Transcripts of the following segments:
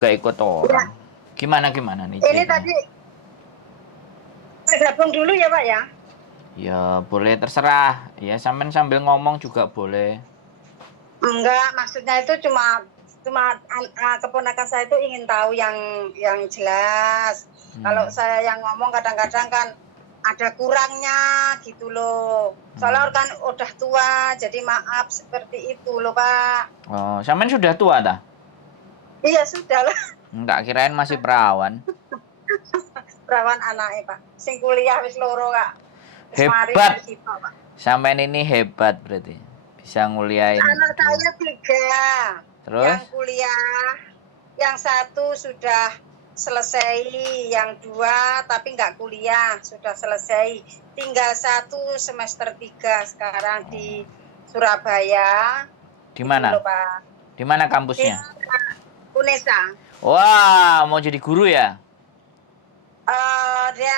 Gak ikut Ya, orang. Gimana nih ini ceritanya? tadi saya gabung dulu ya Pak ya. Ya boleh terserah. Ya sambil ngomong juga boleh. Enggak, maksudnya itu cuma cuma keponakan saya itu ingin tahu yang jelas. Kalau saya yang ngomong kadang-kadang kan ada kurangnya gitu loh. Soalnya kan udah tua, jadi maaf seperti itu loh Pak. Oh, sampean sudah tua dah? Iya sudah lah, Enggak, kirain masih perawan. perawan anaknya Pak. Sing kuliah wis loro Kak. Wis mari Hebat. situ Pak. Sampean ini hebat berarti. Bisa nguliahin Anak dua. saya 3, Terus? yang kuliah, yang satu sudah selesai, yang 2 tapi nggak kuliah, sudah selesai. Tinggal 1 semester 3 sekarang di Surabaya. Di Itu mana? loh Pak. Di mana Di kampusnya? Unesa. Wah, mau jadi guru ya? Dia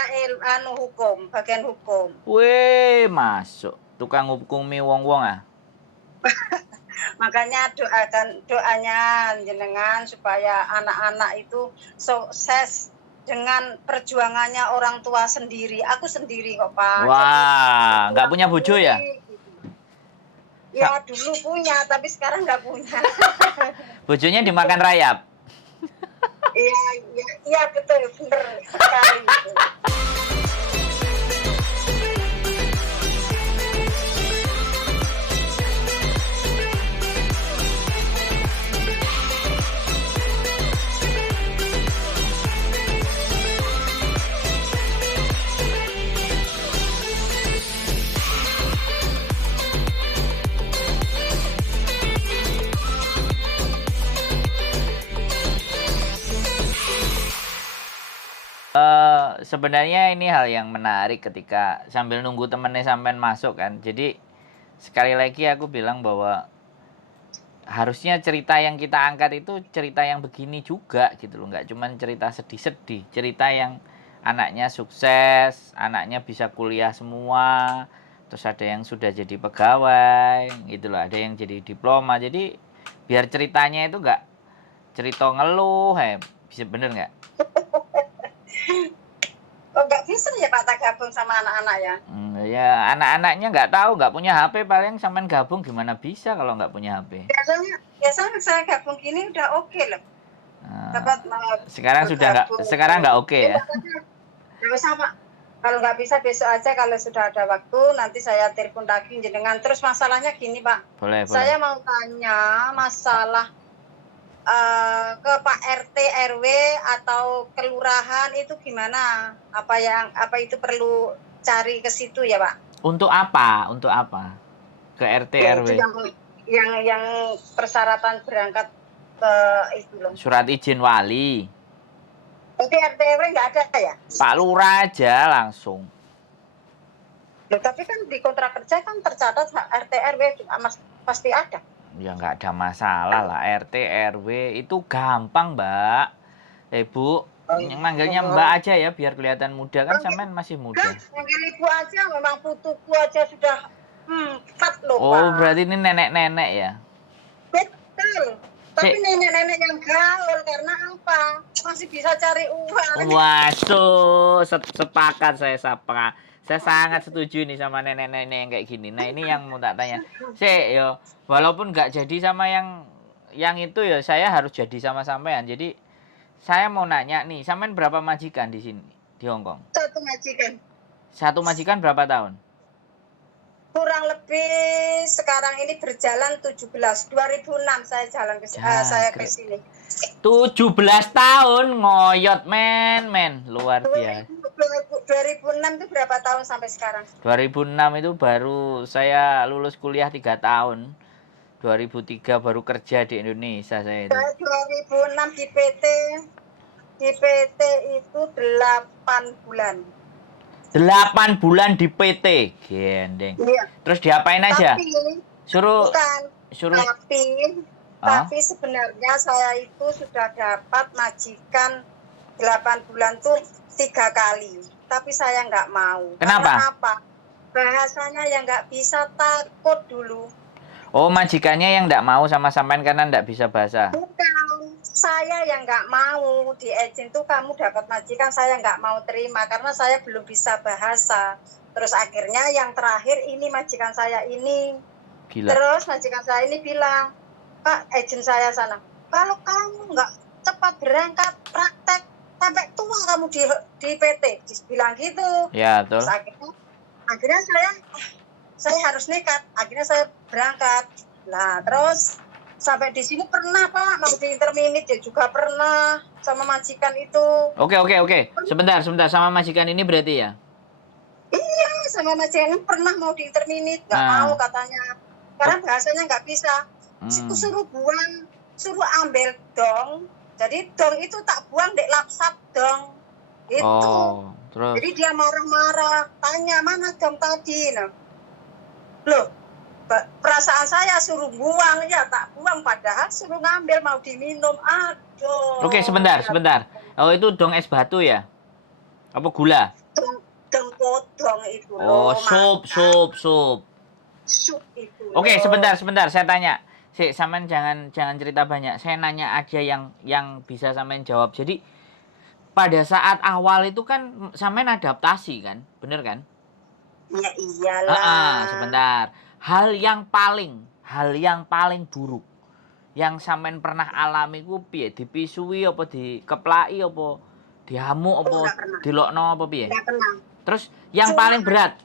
hukum, bagian hukum. Weh, masuk. Tukang hukumi wong-wong ah. Makanya doanya jenengan supaya anak-anak itu sukses dengan perjuangannya orang tua sendiri. Aku sendiri kok Pak. Wah, nggak punya bojo ya? Ya dulu punya, tapi sekarang nggak punya. Bojonya dimakan rayap. Iya, iya betul, bener sekali. Sebenarnya ini hal yang menarik ketika sambil nunggu temennya sampean masuk kan. Jadi sekali lagi aku bilang bahwa harusnya cerita yang kita angkat itu cerita yang begini juga gitu loh. Nggak cuma cerita sedih-sedih. Cerita yang anaknya sukses, anaknya bisa kuliah semua. Terus ada yang sudah jadi pegawai gitu loh. Ada yang jadi diploma. Jadi biar ceritanya itu nggak cerita ngeluh. Bisa bener nggak? Oh nggak bisa ya Pak tak gabung sama anak-anak ya? Ya anak-anaknya nggak tahu, nggak punya HP, paling sampean gabung gimana bisa kalau nggak punya HP. Biasanya saya gabung gini udah oke loh. Dapat Sekarang nggak oke ya? Nggak usah Pak. Kalau nggak bisa besok aja, kalau sudah ada waktu nanti saya telepon lagi jenengan. Terus masalahnya gini Pak. Boleh. Saya mau tanya masalah ke Pak RT RW atau kelurahan itu gimana? Apa itu perlu cari ke situ ya Pak? Untuk apa? Ke RT Ya, RW. itu yang persyaratan berangkat ke itu loh. Surat izin wali. Nanti RT RW nggak ada ya? Pak Lurah aja langsung. Loh, tapi kan di kontrak kerja kan tercatat RT RW pasti ada. Ya nggak ada masalah lah, RT RW itu gampang Mbak. Bu, manggilnya Mbak aja ya biar kelihatan muda kan, sampean masih muda. Manggil ibu aja, memang putuku aja sudah 4 loh Pak. Oh berarti ini nenek-nenek ya? Betul. Tapi nenek-nenek yang gaul karena apa? Masih bisa cari uang. Waduh, sepakat saya sapa. Saya sangat setuju nih sama nenek-nenek yang kayak gini. Nah ini yang mau tak tanya. Yo, walaupun nggak jadi sama yang itu ya, saya harus jadi sama sampean. Jadi saya mau nanya nih, sampean berapa majikan di sini di Hongkong? 1 majikan. 1 majikan berapa tahun? Kurang lebih sekarang ini berjalan 17. 2006 saya jalan saya ke sini. 17 tahun ngoyot men luar biasa. 2006 itu berapa tahun sampai sekarang? 2006 itu baru saya lulus kuliah 3 tahun. 2003 baru kerja di Indonesia saya itu. 2006 di PT itu 8 bulan. 8 bulan di PT, gendeng. Iya. Terus diapain aja? Tapi sebenarnya saya itu sudah dapat majikan 8 bulan tuh 3 kali. Tapi saya nggak mau. Kenapa? Karena apa? Bahasanya yang nggak bisa, takut dulu. Oh, majikannya yang nggak mau sama sampean karena nggak bisa bahasa? Bukan. Saya yang nggak mau di agent tuh kamu dapat majikan, saya nggak mau terima karena saya belum bisa bahasa. Terus akhirnya yang terakhir ini majikan saya ini. Gila. Terus majikan saya ini bilang, Pak, agent saya sana, kalau kamu nggak cepat berangkat praktek sampai tua kamu di PT, bilang gitu. Ya, betul. Terus akhirnya saya harus nekat. Akhirnya saya berangkat. Nah, terus sampai di sini pernah Pak mau di interminit ya juga pernah sama majikan itu. Oke. Sebentar sama majikan ini berarti ya? Iya, sama majikan ini pernah mau di interminit, nggak mau katanya. Karena bahasanya nggak bisa. Suruh buang, suruh ambil dong. Jadi dong itu tak buang dek lapsap dong. Itu. Terus. Jadi dia marah-marah, tanya mana dong tadi. Nah. Loh, perasaan saya suruh buang ya tak buang padahal suruh ngambil mau diminum. Aduh. Oke, sebentar. Oh, itu dong es batu ya? Apa gula? Dong podong itu loh. Sup. Sup itu. Oke, sebentar. Saya tanya. Sampean jangan cerita banyak. Saya nanya aja yang bisa sampean jawab. Jadi pada saat awal itu kan sampean adaptasi kan? Bener kan? Ya iyalah. Sebentar. Hal yang paling buruk yang sampean pernah alami ku piye? Dipisui apa dikeplaki apa dihamuk apa dilokno apa piye? Enggak pernah. Terus yang paling berat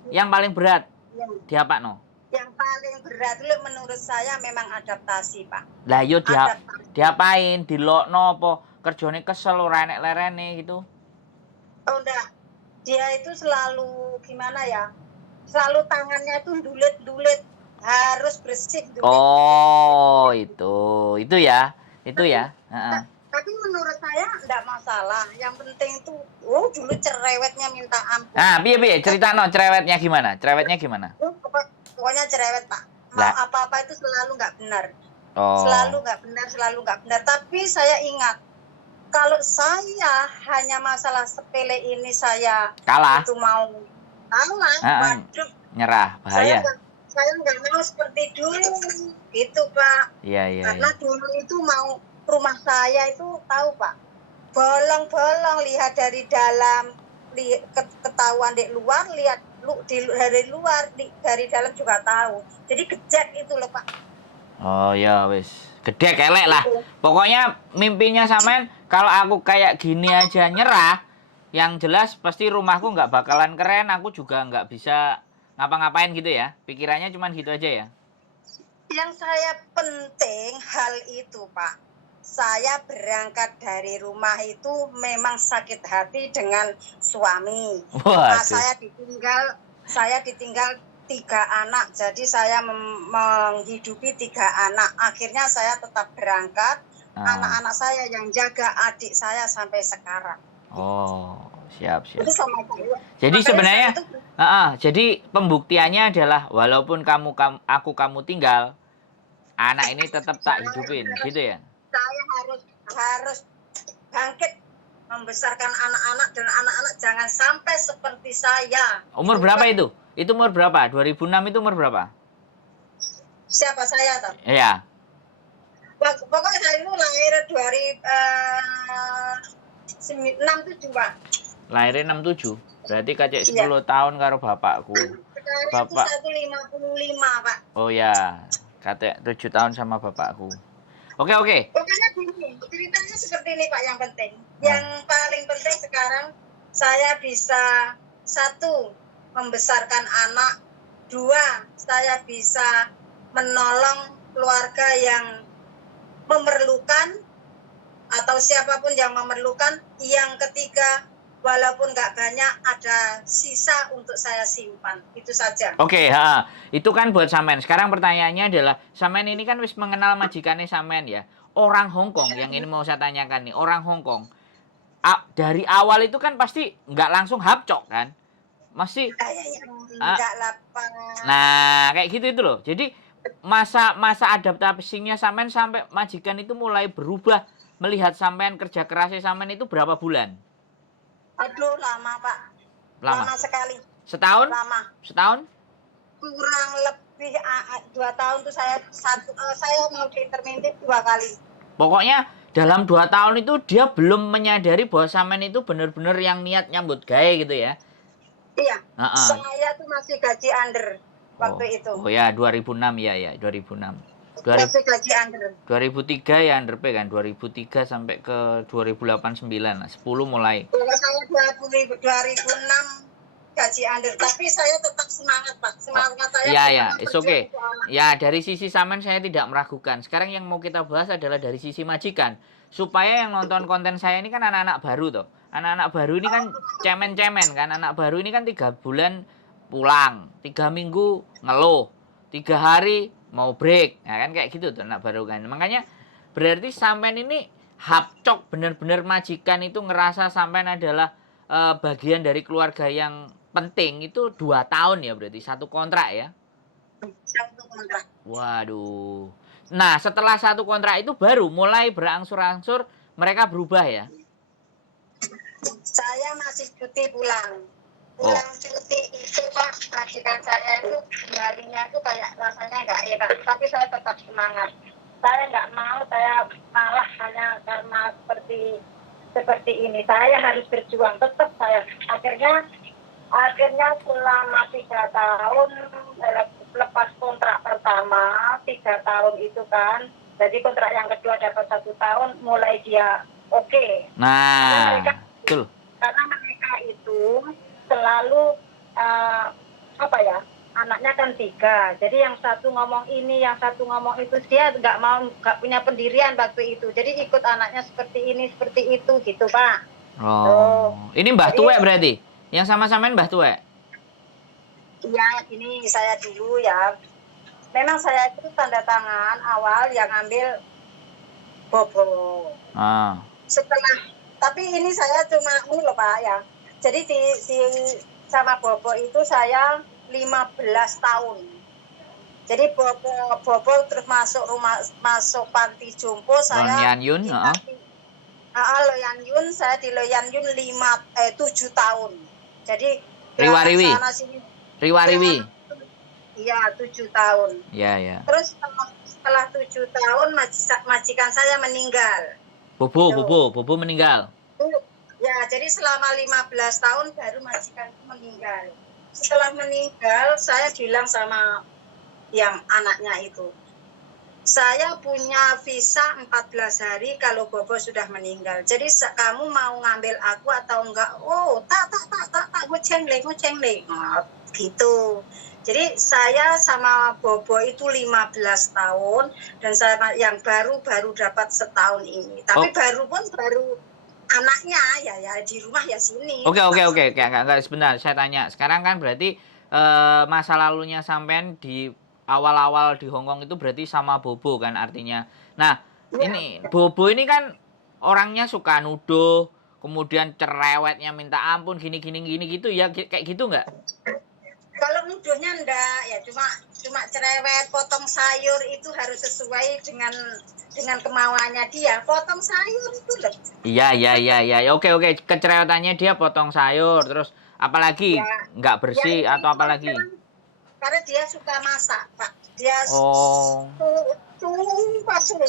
diapakno? Yang paling berat itu menurut saya memang adaptasi, Pak. Lah yo diapain? Dilokno apa kerjane kesel ora enek lerene gitu? Oh enggak. Dia itu selalu gimana ya? Selalu tangannya itu dulet-dulet, harus bersih dulet. Oh, itu ya. Tapi menurut saya enggak masalah. Yang penting itu dulu cerewetnya minta ampun. Nah, piye ceritano cerewetnya gimana? Pokoknya cerewet, Pak. Mau apa-apa itu selalu enggak benar. Selalu enggak benar. Tapi saya ingat kalau saya hanya masalah sepele ini saya kalah. Itu mau kalah, waduh, nyerah, bahaya. Saya nggak mau seperti dulu, gitu Pak. Iya. Karena dulu itu mau rumah saya itu tahu Pak, bolong-bolong lihat dari dalam, ketahuan di luar, lihat dari luar, dari dalam juga tahu. Jadi gejek itu loh Pak. Oh ya wis, gede kelek lah. Pokoknya mimpinya sampean kalau aku kayak gini aja nyerah. Yang jelas pasti rumahku nggak bakalan keren, aku juga nggak bisa ngapa-ngapain gitu ya. Pikirannya cuman gitu aja ya. Yang saya penting hal itu Pak. Saya berangkat dari rumah itu memang sakit hati dengan suami. Nah, saya ditinggal 3 anak. Jadi saya menghidupi 3 anak. Akhirnya saya tetap berangkat. Anak-anak saya yang jaga adik saya sampai sekarang. Oh, siap. Jadi sebenarnya, jadi pembuktiannya adalah walaupun kamu tinggal, anak ini tetap tak hidupin, gitu ya? Saya harus bangkit membesarkan anak-anak dan anak-anak jangan sampai seperti saya. Umur berapa itu? Itu umur berapa? 2006 itu umur berapa? Siapa saya toh? Iya. Pokoknya saya itu lahir 67 Pak. Lahirnya 67. Berarti kacek 10 tahun karo bapakku. Bapak 155 Pak. Oh ya, kacek 7 tahun sama bapakku. Oke. Pokoknya gini, ceritanya seperti ini Pak yang penting. Yang paling penting sekarang saya bisa 1 membesarkan anak, 2 saya bisa menolong keluarga yang memerlukan atau siapapun yang memerlukan. Yang ketiga, walaupun nggak banyak, ada sisa untuk saya simpan. Itu saja. Oke, itu kan buat sampean. Sekarang pertanyaannya adalah, sampean ini kan wis mengenal majikannya sampean ya. Orang Hong Kong yang ini mau saya tanyakan nih, orang Hong Kong. Dari awal itu kan pasti nggak langsung hapcok kan? Masih nggak lapang. Nah, kayak gitu itu loh. Jadi masa adaptasinya sampean sampai majikan itu mulai berubah melihat sampean kerja kerasnya sampean itu berapa bulan? Aduh, lama Pak. Lama sekali. Setahun? Lama. Setahun? Kurang lebih 2 tahun tuh saya mau diinterminit 2 kali. Pokoknya dalam 2 tahun itu dia belum menyadari bahwa sampean itu benar-benar yang niat nyambut gawe gitu ya. Iya, Heeh. saya tuh masih gaji under Oh. waktu itu. Oh ya 2006 ya 2006. 2000, Masih gaji under. 2003 ya under P kan 2003 sampai ke 2008 9 lah 10 mulai. Kalau saya 2006 gaji under, tapi saya tetap semangat Pak. Semangat saya Iya ya, pertama it's kerja okay. untuk anak. Ya dari sisi sampean saya tidak meragukan. Sekarang yang mau kita bahas adalah dari sisi majikan. Supaya yang nonton konten saya ini kan anak-anak baru toh. Anak-anak baru ini kan cemen-cemen kan. Anak baru ini kan 3 bulan pulang, 3 minggu ngeluh, 3 hari mau break. Nah kan kayak gitu tuh anak baru kan. Makanya berarti sampean ini hapcok bener-bener majikan itu ngerasa sampean adalah bagian dari keluarga yang penting itu 2 tahun ya berarti 1 kontrak ya. 1 kontrak. Waduh. Nah setelah 1 kontrak itu baru mulai berangsur-angsur mereka berubah ya. Saya masih cuti pulang. Oh. Pulang cuti itu Pak, majikan saya itu harinya itu kayak rasanya nggak enak. Tapi saya tetap semangat. Saya nggak mau, saya malah hanya karena seperti ini. Saya harus berjuang, tetap saya. Akhirnya selama 3 tahun lepas kontrak pertama 3 tahun itu kan, jadi kontrak yang kedua dapat 1 tahun, mulai dia oke. Nah, betul. Karena mereka itu selalu anaknya kan 3, jadi yang satu ngomong ini, yang satu ngomong itu, dia nggak punya pendirian waktu itu, jadi ikut anaknya seperti ini seperti itu gitu Pak. Oh, ini Mbah Tuwek berarti? Yang sama-samain Mbah Tuwek? Iya, ini saya dulu ya. Memang saya itu tanda tangan awal yang ambil Bobo. Tapi ini saya cuma ini loh Pak ya. Jadi sama Bobo itu saya 15 tahun. Jadi Bobo terus masuk panti jompo saya. Loyan Yun, Loyan Yun, saya di Loyan Yun 7 tahun. Jadi Riwariwi. Riwariwi. Iya, 7 tahun. Iya. Terus setelah 7 tahun majikan saya meninggal. Bobo meninggal. Ya, jadi selama 15 tahun baru majikan meninggal. Setelah meninggal, saya bilang sama yang anaknya itu, saya punya visa 14 hari kalau Bobo sudah meninggal. Jadi kamu mau ngambil aku atau enggak? Oh, tak, ngoceng le. Nah, gitu. Jadi saya sama Bobo itu 15 tahun dan sama yang baru dapat setahun ini. Tapi baru anaknya ya di rumah ya sini. Oke. Enggak sebentar, saya tanya. Sekarang kan berarti masa lalunya sampean di awal-awal di Hongkong itu berarti sama Bobo kan artinya. Nah, ya, ini Bobo ini kan orangnya suka nuduh, kemudian cerewetnya minta ampun gini gitu ya, kayak gitu enggak? Kalau nuduhnya enggak, ya cuma cerewet, potong sayur itu harus sesuai dengan kemauannya dia. Potong sayur itu loh. Iya. Oke. Kecerewetannya dia potong sayur, terus apalagi enggak bersih ya, atau apalagi? Karena dia suka masak, Pak. Dia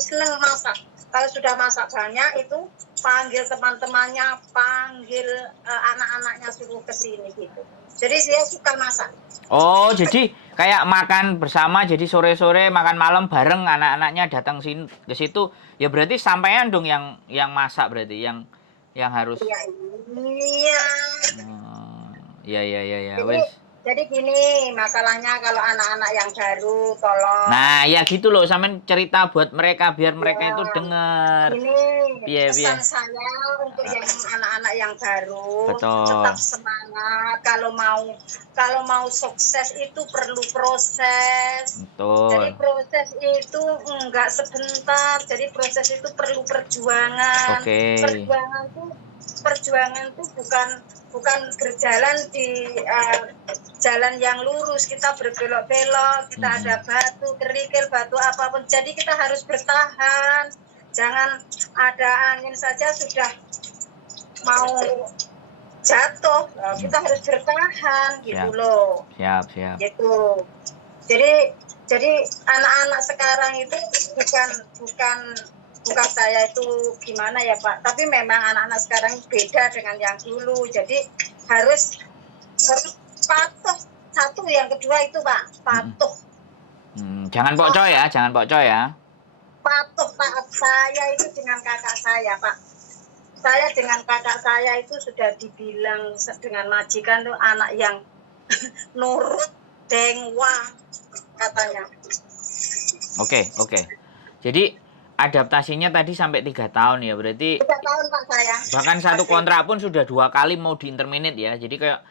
seneng masak. Kalau sudah masak banyak itu panggil teman-temannya, panggil anak-anaknya suruh ke sini gitu. Jadi dia suka masak. Oh, jadi kayak makan bersama, jadi sore-sore makan malam bareng anak-anaknya datang ke situ. Ya berarti sampean dong yang masak berarti yang harus. Iya. Wes. Jadi gini, masalahnya kalau anak-anak yang baru tolong. Nah, ya gitu loh, sampean cerita buat mereka biar mereka itu dengar. Ini pesan saya untuk yang anak-anak yang baru. Betul. Tetap semangat. Kalau mau sukses itu perlu proses. Betul. Jadi proses itu enggak sebentar. Jadi proses itu perlu perjuangan. Oke. Perjuangan tuh bukan berjalan di jalan yang lurus, kita berbelok-belok, kita ada batu, kerikil, batu apapun. Jadi kita harus bertahan. Jangan ada angin saja sudah mau jatuh. Kita harus bertahan gitu loh. Siap. Gitu. Jadi anak-anak sekarang itu bukan bukan saya itu gimana ya Pak, tapi memang anak-anak sekarang beda dengan yang dulu, jadi harus patuh. Satu, yang kedua itu Pak, patuh. Jangan pokcoy ya, jangan pokcoy ya. Patuh Pak, saya itu dengan kakak saya Pak. Saya dengan kakak saya itu sudah dibilang dengan majikan tuh anak yang nurut, dengwa katanya. Oke. Jadi adaptasinya tadi sampai 3 tahun ya, berarti 3 tahun Pak saya. bahkan satu kontrak pun sudah 2 kali mau diinterminate ya. Jadi kayak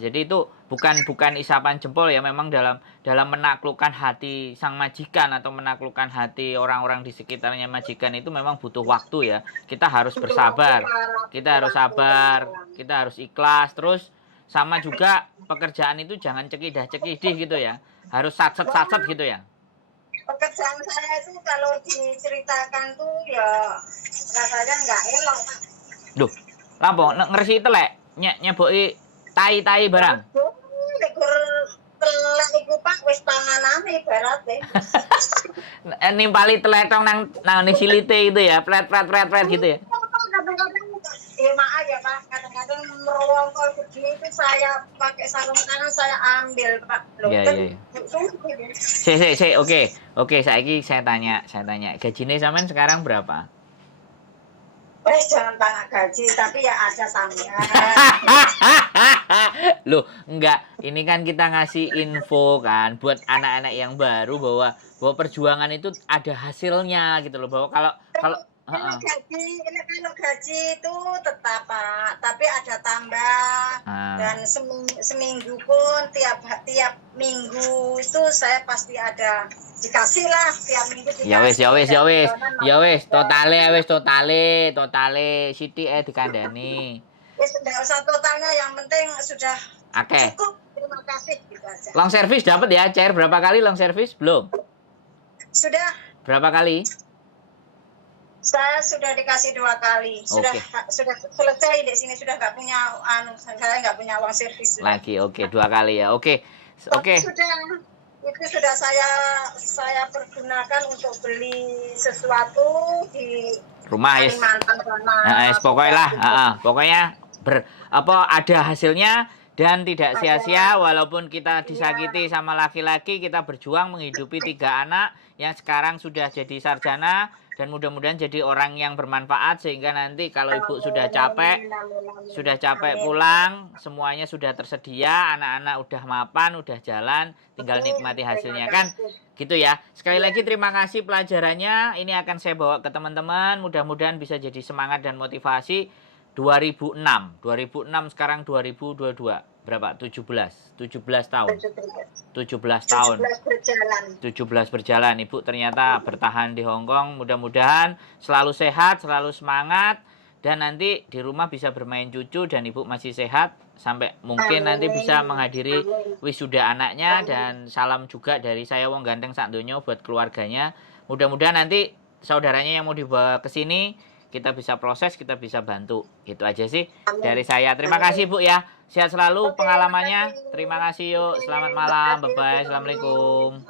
jadi itu bukan isapan jempol ya, memang dalam menaklukkan hati sang majikan atau menaklukkan hati orang-orang di sekitarnya majikan itu memang butuh waktu ya. Kita harus bersabar, kita harus sabar, kita harus ikhlas. Terus sama juga pekerjaan itu jangan cekidah-cekidih gitu ya, harus satset gitu ya. Pekerjaan saya itu kalau diceritakan tuh ya rasanya nggak elok Pak. Duh, lapo ngersi telek nyeboki tai barang. Likur telek iku Pak wis panganane ibarate. Nimpali teletong nang silite itu ya, pret gitu ya. Kadang-kadang ya maaf ya Pak, kadang-kadang merongkol begini itu saya pakai sarung tangan saya ambil Pak. Loh, Iya. Oke, saya tanya. Gajinya sampean sekarang berapa? Jangan tanya gaji, tapi ya ada sampean. Loh, enggak. Ini kan kita ngasih info kan buat anak-anak yang baru bahwa perjuangan itu ada hasilnya gitu loh. Bahwa kalau Kalau gaji itu tetap Pak, tapi ada tambah. Dan seminggu pun tiap minggu itu saya pasti ada dikasih lah tiap minggu dikasih. Ya wis, totale sithik dikandani. Ya sudah usah totalnya, yang penting sudah Oke. cukup. Terima kasih gitu aja. Long service dapat ya, Cair berapa kali long service? Belum. Sudah. Berapa kali? Saya sudah dikasih 2 kali. Sudah selesai di sini, sudah nggak punya saya nggak punya uang servis. Lagi 2 kali ya. Oke. Itu sudah saya pergunakan untuk beli sesuatu di rumah ya. Pokoknya ada hasilnya dan tidak sia-sia walaupun kita disakiti sama laki-laki, kita berjuang menghidupi 3 anak yang sekarang sudah jadi sarjana dan mudah-mudahan jadi orang yang bermanfaat sehingga nanti kalau ibu sudah capek pulang, semuanya sudah tersedia, anak-anak udah mapan, udah jalan, tinggal nikmati hasilnya kan. Gitu ya. Sekali lagi terima kasih pelajarannya. Ini akan saya bawa ke teman-teman, mudah-mudahan bisa jadi semangat dan motivasi. 2006 sekarang 2022 berapa? 17 tahun. 17 berjalan. Ibu ternyata bertahan di Hong Kong. Mudah-mudahan selalu sehat, selalu semangat dan nanti di rumah bisa bermain cucu dan ibu masih sehat sampai mungkin nanti bisa menghadiri wisuda anaknya. Dan salam juga dari saya wong ganteng sak donya buat keluarganya. Mudah-mudahan nanti saudaranya yang mau dibawa ke sini kita bisa proses, kita bisa bantu. Itu aja sih dari saya. Terima kasih Bu ya. Sehat selalu pengalamannya. Terima kasih yuk. Selamat malam. Bye-bye. Assalamualaikum.